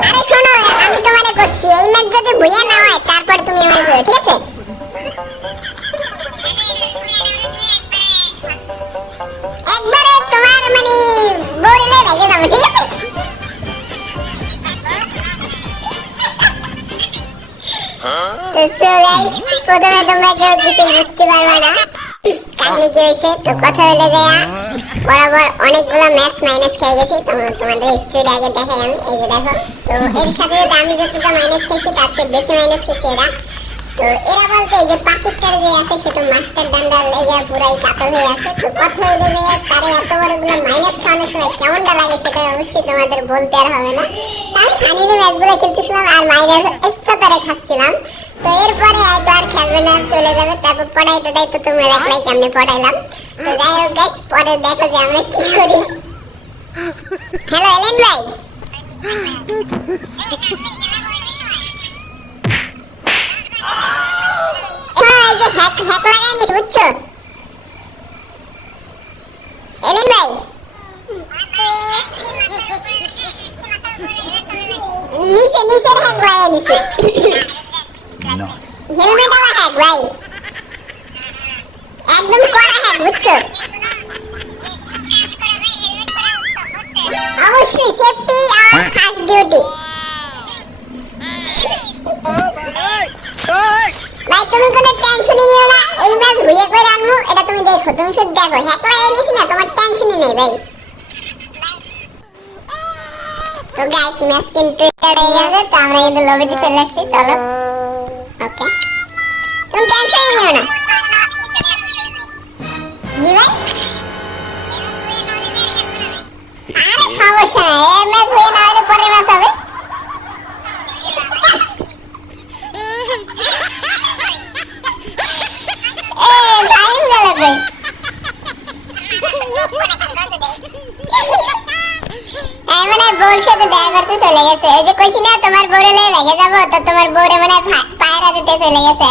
আরে শোনো, আমি তোমারে করছি এই ম্যাচ যদি ভুইয়া না হয়, তারপর তুমি আমারে করো ঠিক আছে? একবারে তোমার মানে ঠিক আছে? প্রথমে কথা হলে দেয়া বরাবর অনেকগুলো ম্যাচ মাইনাস খেয়ে গেছি তোমাদের স্টুডিও আগে দেখাই আমি। এই যে দেখো, তো এর সাথে সাথে আমি যতটা মাইনাস খেয়েছি, তার চেয়ে বেশি মাইনাস খেয়েছি এরা। তো এরা বলতে যে পাঁচ স্টার যে আছে, সে তো মাস্টার ডান্ডা লেগে পুরাই কাতর হয়ে আছে। তো কথা হইল যে তারা এত বড়গুলো মাইনাস খাওয়ানোর সময় কেমনটা লাগে সেটা অবশ্যই তোমাদের বলতে আর হবে না। আমি ফানি যে ম্যাচগুলো খেলতেছিলাম আর মাইনাস এক্সট্রা করে খাচ্ছিলাম। তো এরপরে হয়তো আর খেলবে না, চলে যাবে। তারপর পড়াই টড়াই তো তোমরা দেখলাই কেমনে পড়াইলাম। তো যাই হোক গাইস পরে দেখো যে আমরা কি করি। হ্যালো এলেন ভাই। এই যে হ্যাক হ্যাক লাগাই নিস বুঝছ? এলেন ভাই। নিচে নিচের হ্যাক লাগাই নিছি হেলমেট আলা হ্যাক ভাই। একদম কড়া। বুঝছ? অবশ্যই সেফটি আর ফার্স্ট ডিউটি ভাই তুমি কোনো টেনশনই নিও না। এই ম্যাচ ভুইয়ে করে আনব এটা তুমি দেখো তুমি শুধু দেখো। হ্যাক লাগাই নিছি না তোমার টেনশনই নেই ভাই। তো গাইস ম্যাচ কিন্তু হয়ে গেছে তো আমরা কিন্তু লবিতে চলে আসছি চলো। ওকে তুমি টেনশনই নিও না। আরে সমস্যা নাই এই ম্যাচ হয়ে না হলে পরের ম্যাচ হবে। মানে সাথে দেখা করতে চলে গেছে। ওই যে কইছি না, তোমার বোর্ডে লেগে যাব, তো তোমার বোর্ডে মানে পায়রা দিতে চলে গেছে।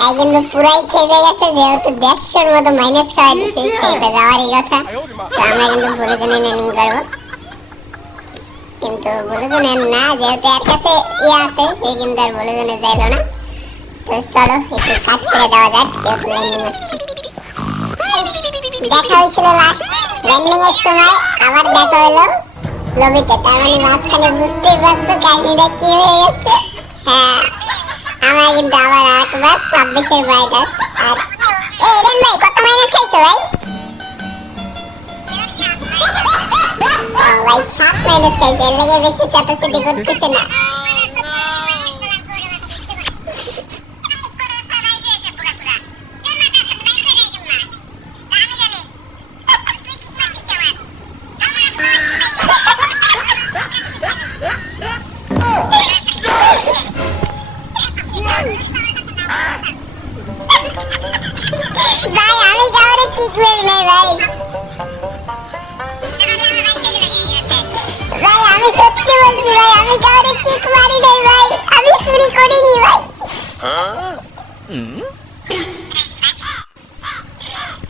নাই কিন্তু পুরাই খেপে গেছে যেহেতু দেড়শোর মতো মাইনাস খাওয়াই দিচ্ছে খেপে যাওয়ারই কথা। তো আমরা কিন্তু ভুলে জেনে নেনিং করব। কিন্তু বলে জেনে না যেহেতু এর কাছে ইয়ে আছে সে কিন্তু আর বলে জেনে যাইলো না। তো চলো একটু কাট করে দেওয়া যাক যেহেতু ল্যান্ডিং হচ্ছে দেখা হয়েছিল লাস্ট ল্যান্ডিং এর সময় আবার দেখা হলো লবিতে তার মানে মাঝখানে বুঝতেই পারছ কাহিনীটা কি হয়ে গেছে। হ্যাঁ। আমরা কিন্তু আবার একবার ছাব্বিশের বাইরে আর এই রেন ভাই, কত মাইনাস খাইছো ভাই? ভাই, সাত মাইনাস খাইছে এর লেগে বেশি চাটাচাটি করতেছে না। আমি কাউরে কিক মারি নাই ভাই। আমি চুরি করিনি ভাই।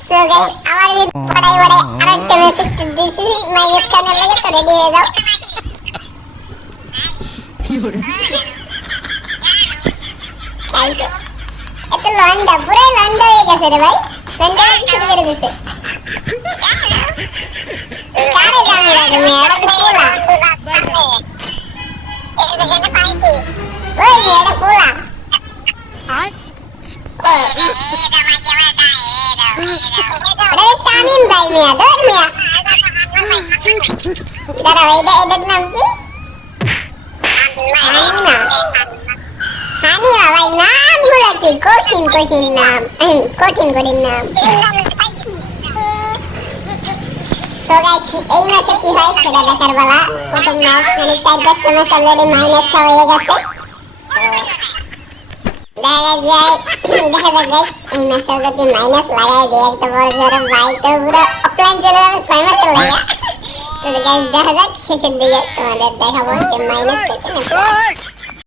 সো গাইস আমার ভিডিও পড়াই পড়াই আরেকটা মেসেজ দিয়েছি। মাইনাস কানের লাগে তো রেডি হয়ে যাও। এত লন্ডা পুরাই লন্ডা হয়ে গেছে রে ভাই। লন্ডা শুরু করে দিছে কারে জানো লাগে মেয়ে ভাই মিয়া নাম কি হানিমা নাম কঠিন কঠিন নাম কঠিন কঠিন নাম সো গাইস এই ম্যাচে কি হয় সেটা দেখার বেলা প্রথম ম্যাচ মানে চার পাঁচটা ম্যাচ অলরেডি মাইনাস হয়ে গেছে। তো দেখা যায় দেখা যাক গাইস এই ম্যাচে যদি মাইনাস লাগাই দেয় একটা বড় জোরে বাইক তো পুরো অফলাইন চলে যাবে ছয় দেখাবো যে মাইনাস